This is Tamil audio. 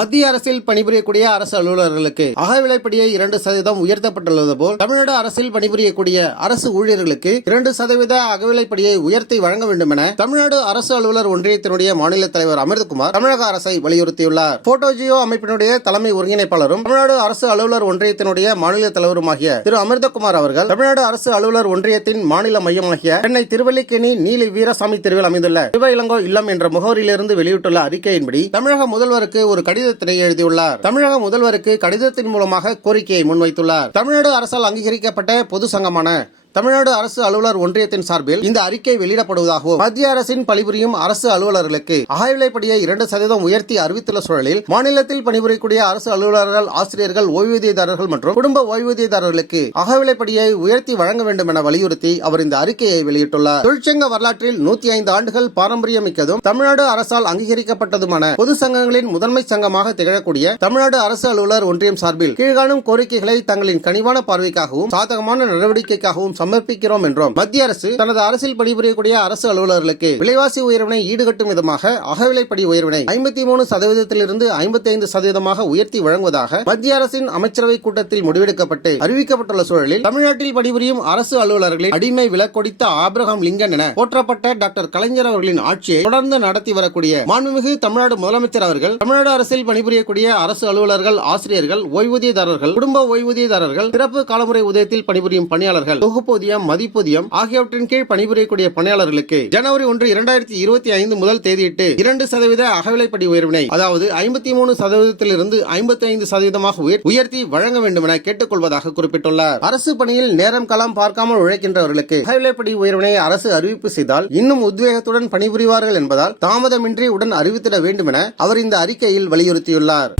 மத்திய அரசில் பணிபுரியக்கூடிய அரசு அலுவலர்களுக்கு அகவிலைப்படியை இரண்டு சதவீதம் உயர்த்தப்பட்டுள்ளது போல் தமிழ்நாடு அரசில் பணிபுரியக்கூடிய அரசு ஊழியர்களுக்கு இரண்டு சதவீத அகவிலைப்படியை உயர்த்தி வழங்க வேண்டும் என தமிழ்நாடு அரசு அலுவலர் ஒன்றியத்தினுடைய மாநில தலைவர் அமிர்தகுமார் தமிழக அரசை வலியுறுத்தியுள்ளார். போட்டோஜியோ அமைப்பினுடைய தலைமை ஒருங்கிணைப்பாளரும் தமிழ்நாடு அரசு அலுவலர் ஒன்றியத்தினுடைய மாநில தலைவருமாகிய திரு அமிர்தகுமார் அவர்கள் தமிழ்நாடு அரசு அலுவலர் ஒன்றியத்தின் மாநில மையமாகிய சென்னை திருவல்லிக்கேணி நீலி வீரசாமி தெருவில் அமைந்துள்ள சிவ இளங்கோ இல்லம் என்ற முகவரியிலிருந்து வெளியிட்டுள்ள அறிக்கையின்படி தமிழக முதல்வருக்கு ஒரு கடிதத்தினை எழுதியுள்ளார். தமிழக முதல்வருக்கு கடிதத்தின் மூலமாக கோரிக்கையை முன்வைத்துள்ளார். தமிழ்நாடு அரசால் அங்கீகரிக்கப்பட்ட பொது சங்கமான தமிழ்நாடு அரசு அலுவலர் ஒன்றியத்தின் சார்பில் இந்த அறிக்கை வெளியிடப்படுவதாகவும் மத்திய அரசின் பணிபுரியும் அரசு அலுவலர்களுக்கு அகவிலைப்படியை இரண்டு சதவீதம் உயர்த்தி அறிவித்துள்ள சூழலில் மாநிலத்தில் பணிபுரியக்கூடிய அரசு அலுவலர்கள் ஆசிரியர்கள் ஓய்வூதியதாரர்கள் மற்றும் குடும்ப ஓய்வூதியதாரர்களுக்கு அகவிலைப்படியை உயர்த்தி வழங்க வேண்டும் என வலியுறுத்தி அவர் இந்த அறிக்கையை வெளியிட்டுள்ளார். தொழிற்சங்க வரலாற்றில் நூத்தி ஐந்து ஆண்டுகள் பாரம்பரியமிக்கதும் தமிழ்நாடு அரசால் அங்கீகரிக்கப்பட்டதுமான பொது சங்கங்களின் முதன்மை சங்கமாக திகழக்கூடிய தமிழ்நாடு அரசு அலுவலர் ஒன்றியம் சார்பில் கீழ்காணும் கோரிக்கைகளை தங்களின் கனிவான பார்வைக்காகவும் சாதகமான நடவடிக்கைக்காகவும் சமர்ப்பிக்கிறோம் என்றும். மத்திய அரசு தனது அரசில் பணிபுரியக்கூடிய அரசு அலுவலர்களுக்கு விலைவாசி உயர்வினை ஈடுகட்டும் விதமாக அகவிலைப்படி உயர்வினை ஐம்பத்தி மூணு சதவீதத்திலிருந்து ஐம்பத்தி ஐந்து சதவீதமாக உயர்த்தி வழங்குவதாக மத்திய அரசின் அமைச்சரவை கூட்டத்தில் முடிவெடுக்கப்பட்டு அறிவிக்கப்பட்டுள்ள சூழலில் தமிழ்நாட்டில் பணிபுரியும் அரசு அலுவலர்களின் அடிமை விலக்கொடித்த ஆபிரகாம் லிங்கன் என போற்றப்பட்ட டாக்டர் கலைஞர் அவர்களின் ஆட்சியை தொடர்ந்து நடத்தி வரக்கூடிய மாண்புமிகு தமிழ்நாடு முதலமைச்சர் அவர்கள் தமிழ்நாடு அரசில் பணிபுரியக்கூடிய அரசு அலுவலர்கள் ஆசிரியர்கள் ஓய்வூதியதாரர்கள் குடும்ப ஓய்வூதியதாரர்கள் சிறப்பு காலமுறை உதயத்தில் பணிபுரியும் பணியாளர்கள் தொகுப்பூதியம் மதிப்பூதியம் ஆகியவற்றின் கீழ் பணிபுரியக்கூடிய பணியாளர்களுக்கு ஜனவரி ஒன்று இரண்டாயிரத்தி இருபத்தி ஐந்து முதல் தேதியிட்டு இரண்டு சதவீத அகவிலைப்படி உயர்வினை அதாவது ஐம்பத்தி மூணு சதவீதத்திலிருந்து ஐம்பத்தி ஐந்து சதவீதமாக உயர்த்தி வழங்க வேண்டும் என கேட்டுக்கொள்வதாக குறிப்பிட்டுள்ளார். அரசு பணியில் நேரம் காலம் பார்க்காமல் உழைக்கின்றவர்களுக்கு அகவிலைப்படி உயர்வினை அரசு அறிவிப்பு செய்தால் இன்னும் உத்வேகத்துடன் பணிபுரிவார்கள் என்பதால் தாமதமின்றி உடன் அறிவித்திட வேண்டும் என அவர் இந்த அறிக்கையில் வலியுறுத்தியுள்ளார்.